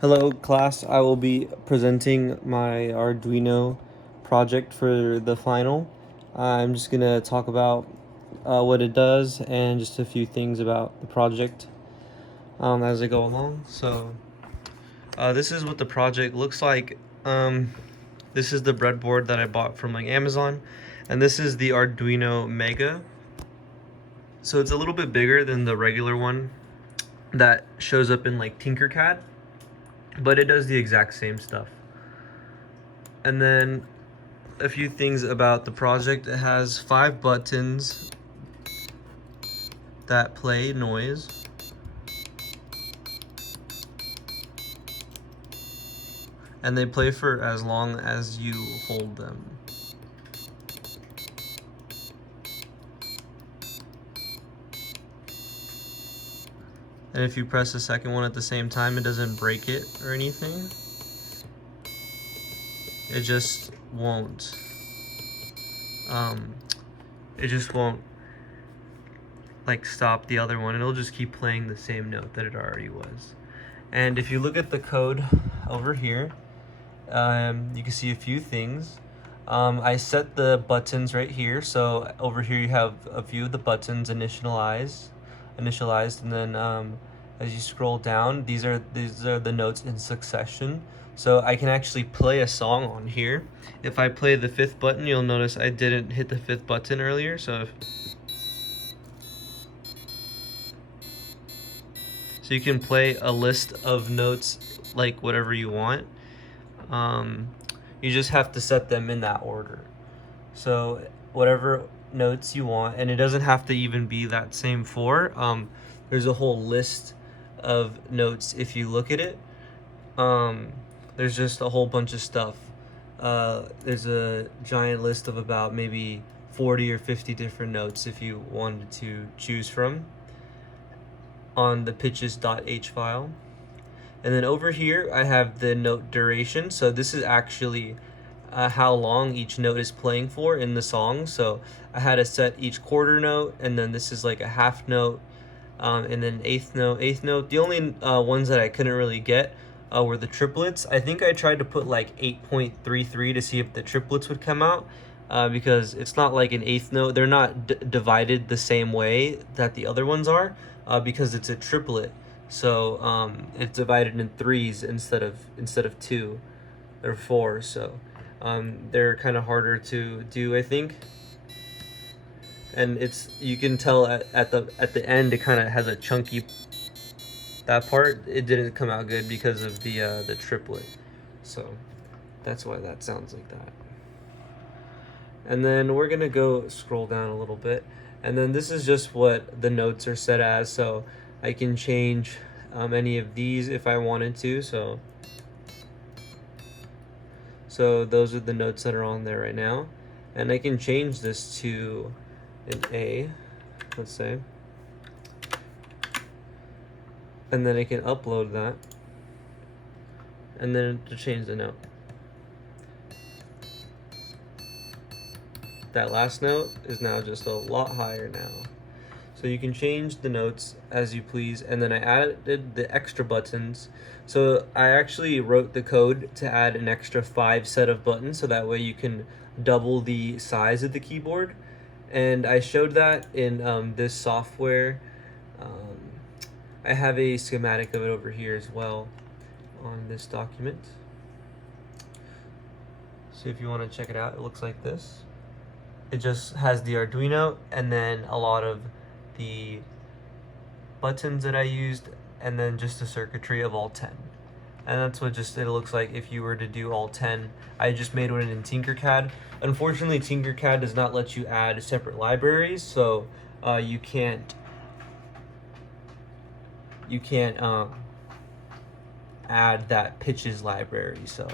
Hello class, I will be presenting my Arduino project for the final. I'm just going to talk about what it does and just a few things about the project as I go along. So this is what the project looks like. This is the breadboard that I bought from Amazon, and this is the Arduino Mega. So it's a little bit bigger than the regular one that shows up in Tinkercad, but it does the exact same stuff. And then a few things about the project. It has 5 buttons that play noise. And they play for as long as you hold them. And if you press the second one at the same time, it doesn't break it or anything. It just won't. It just won't stop the other one. It'll just keep playing the same note that it already was. And if you look at the code over here, you can see a few things. I set the buttons right here. So over here you have a few of the buttons initialized, and then as you scroll down, these are the notes in succession. So I can actually play a song on here. If I play the 5th button, you'll notice I didn't hit the 5th button earlier. So you can play a list of notes whatever you want. You just have to set them in that order. So whatever notes you want, and it doesn't have to even be that same 4. There's a whole list of notes if you look at it. There's just a whole bunch of stuff. There's a giant list of about maybe 40 or 50 different notes if you wanted to choose from on the pitches.h file. And then over here I have the note duration. So this is actually how long each note is playing for in the song. So I had to set each quarter note, and then this is like a half note, and then eighth note. The only ones that I couldn't really get were the triplets. I think I tried to put 8.33 to see if the triplets would come out, because it's not like an eighth note. They're not divided the same way that the other ones are, because it's a triplet. So it's divided in 3s instead of 2 or 4. So they're kind of harder to do, I think. And you can tell at the end it kind of has a chunky. That part, it didn't come out good because of the triplet. So that's why that sounds like that. And then we're gonna go scroll down a little bit, and then this is just what the notes are set as. So I can change any of these if I wanted to. So those are the notes that are on there right now, and I can change this to an A, let's say, and then I can upload that, and then to change the note. That last note is now just a lot higher now. So you can change the notes as you please. And then I added the extra buttons. So I actually wrote the code to add an extra 5 set of buttons, so that way you can double the size of the keyboard. And I showed that in this software. I have a schematic of it over here as well on this document. So if you want to check it out, it looks like this. It just has the Arduino and then a lot of the buttons that I used, and then just the circuitry of all 10. And that's what it looks like if you were to do all 10. I just made one in Tinkercad. Unfortunately, Tinkercad does not let you add separate libraries, so you can't add that pitches library. So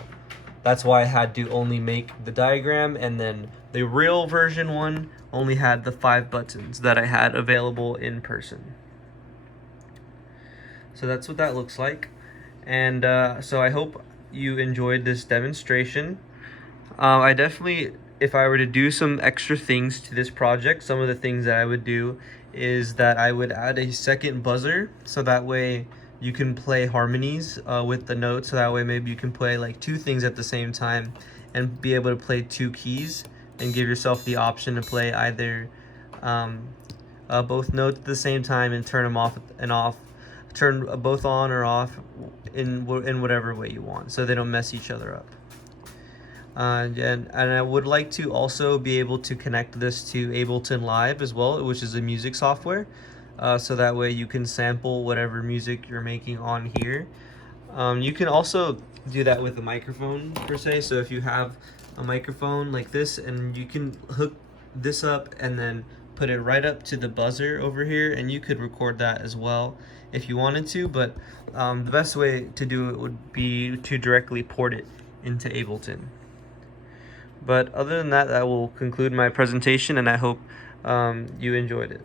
that's why I had to only make the diagram, and then the real version one only had the 5 buttons that I had available in person. So that's what that looks like. And so I hope you enjoyed this demonstration. I definitely, if I were to do some extra things to this project, some of the things that I would do is that I would add a second buzzer, so that way you can play harmonies with the notes, so that way maybe you can play like two things at the same time and be able to play two keys and give yourself the option to play either both notes at the same time and turn them off and off, turn both on or off in whatever way you want, so they don't mess each other up. And I would like to also be able to connect this to Ableton Live as well, which is a music software, so that way you can sample whatever music you're making on here. You can also do that with a microphone per se, so if you have a microphone like this and you can hook this up and then put it right up to the buzzer over here, and you could record that as well if you wanted to, but the best way to do it would be to directly port it into Ableton. But other than that, that will conclude my presentation, and I hope you enjoyed it.